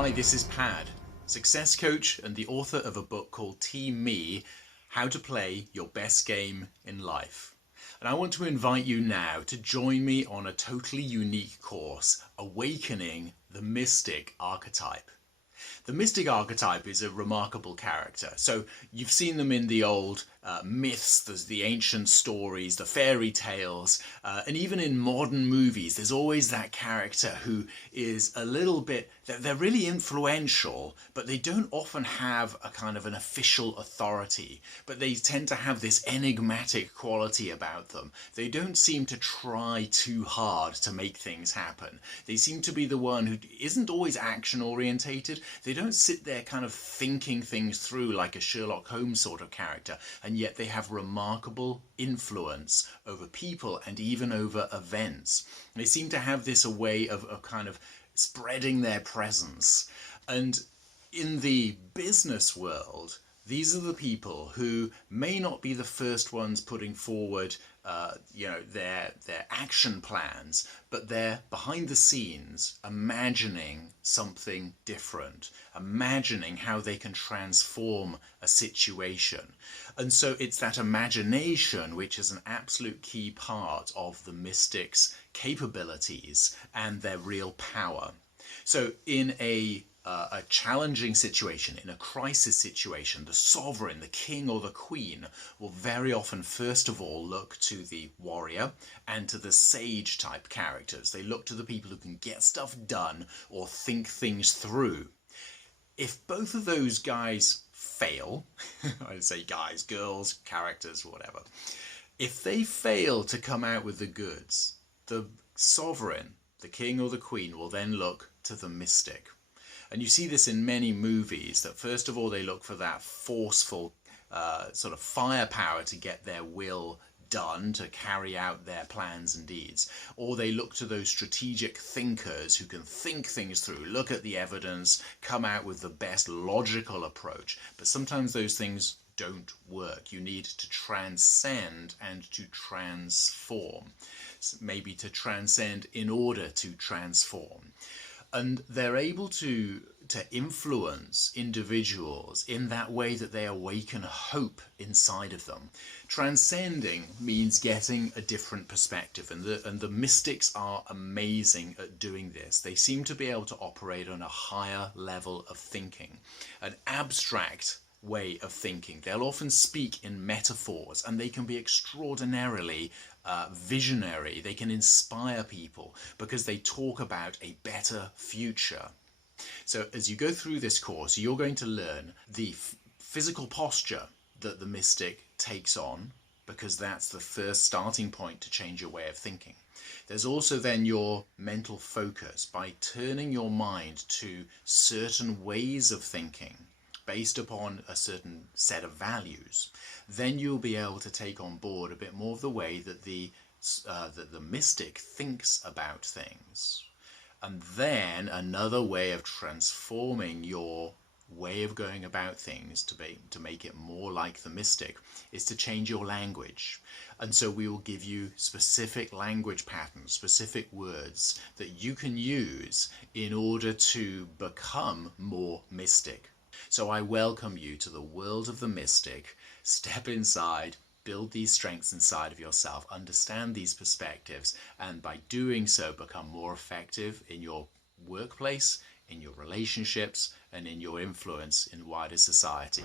Hi, this is Pad, success coach and the author of a book called Team Me, How to Play Your Best Game in Life. And I want to invite you now to join me on a totally unique course, Awakening the Mystic Archetype. The mystic archetype is a remarkable character. So you've seen them in the old myths, there's the ancient stories, the fairy tales, and even in modern movies, there's always that character who is a little bit, they're really influential, but they don't often have a kind of an official authority, but they tend to have this enigmatic quality about them. They don't seem to try too hard to make things happen. They seem to be the one who isn't always action orientated. They don't sit there kind of thinking things through like a Sherlock Holmes sort of character, and yet they have remarkable influence over people and even over events. They seem to have this way of kind of spreading their presence. And in the business world, these are the people who may not be the first ones putting forward their action plans, but they're behind the scenes imagining something different, imagining how they can transform a situation. And so it's that imagination which is an absolute key part of the mystics' capabilities and their real power. So in a challenging situation, in a crisis situation, the sovereign, the king or the queen will very often first of all look to the warrior and to the sage type characters. They look to the people who can get stuff done or think things through. If both of those guys fail, I'd say guys, girls, characters, whatever, if they fail to come out with the goods, the sovereign, the king or the queen, will then look to the mystic. And you see this in many movies, that first of all they look for that forceful sort of firepower to get their will done, to carry out their plans and deeds. Or they look to those strategic thinkers who can think things through, look at the evidence, come out with the best logical approach. But sometimes those things don't work. You need to transcend and to transform. Maybe to transcend in order to transform. And they're able to influence individuals in that way that they awaken hope inside of them. Transcending means getting a different perspective, and the mystics are amazing at doing this. They seem to be able to operate on a higher level of thinking, an abstract way of thinking. They'll often speak in metaphors, and they can be extraordinarily visionary. They can inspire people because they talk about a better future. So as you go through this course, you're going to learn the physical posture that the mystic takes on, because that's the first starting point to change your way of thinking. There's also then your mental focus. By turning your mind to certain ways of thinking based upon a certain set of values, then you'll be able to take on board a bit more of the way that the mystic thinks about things. And then another way of transforming your way of going about things to make it more like the mystic is to change your language. And so we will give you specific language patterns, specific words that you can use in order to become more mystic. So I welcome you to the world of the mystic. Step inside, build these strengths inside of yourself, understand these perspectives, and by doing so become more effective in your workplace, in your relationships, and in your influence in wider society.